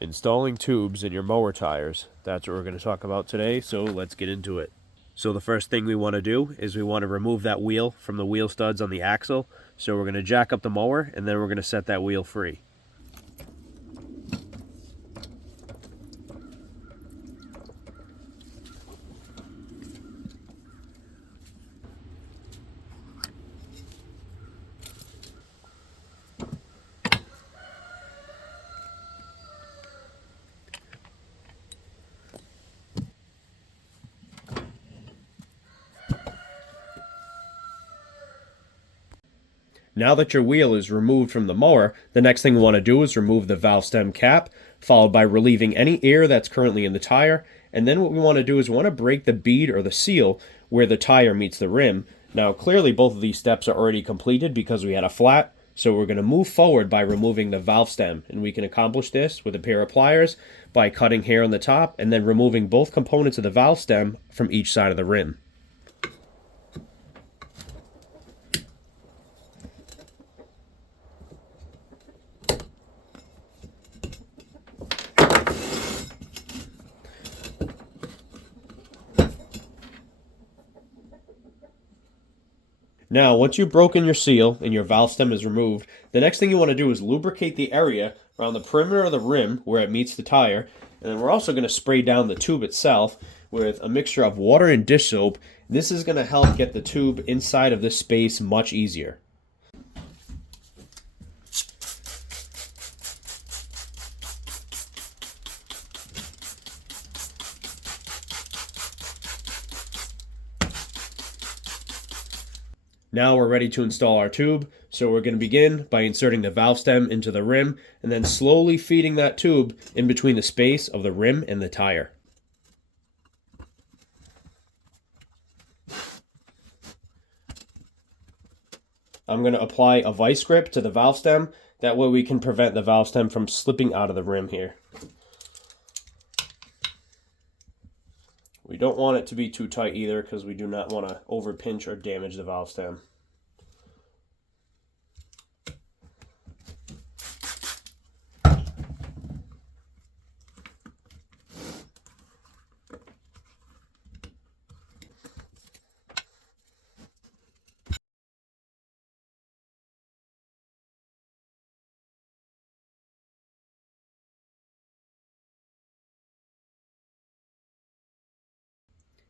Installing tubes in your mower tires. That's what we're going to talk about today, so let's get into it. So the first thing we want to do is we want to remove that wheel from the wheel studs on the axle. So we're going to jack up the mower and then we're going to set that wheel free. Now that your wheel is removed from the mower, the next thing we want to do is remove the valve stem cap, followed by relieving any air that's currently in the tire. And then what we want to do is we want to break the bead or the seal where the tire meets the rim. Now clearly both of these steps are already completed because we had a flat, so we're going to move forward by removing the valve stem. And we can accomplish this with a pair of pliers by cutting hair on the top and then removing both components of the valve stem from each side of the rim. Now, once you've broken your seal and your valve stem is removed, the next thing you want to do is lubricate the area around the perimeter of the rim where it meets the tire. And then we're also going to spray down the tube itself with a mixture of water and dish soap. This is going to help get the tube inside of this space much easier. Now we're ready to install our tube, so we're going to begin by inserting the valve stem into the rim and then slowly feeding that tube in between the space of the rim and the tire. I'm going to apply a vice grip to the valve stem, that way we can prevent the valve stem from slipping out of the rim here. We don't want it to be too tight either because we do not want to over pinch or damage the valve stem.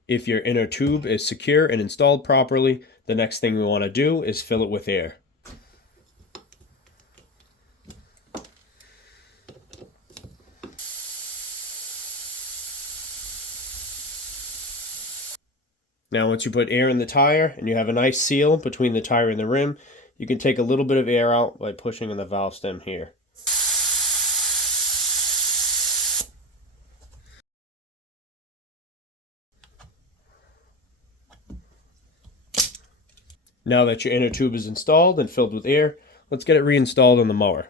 If your inner tube is secure and installed properly, the next thing we want to do is fill it with air. Now once you put air in the tire and you have a nice seal between the tire and the rim, you can take a little bit of air out by pushing on the valve stem here. Now that your inner tube is installed and filled with air, let's get it reinstalled on the mower.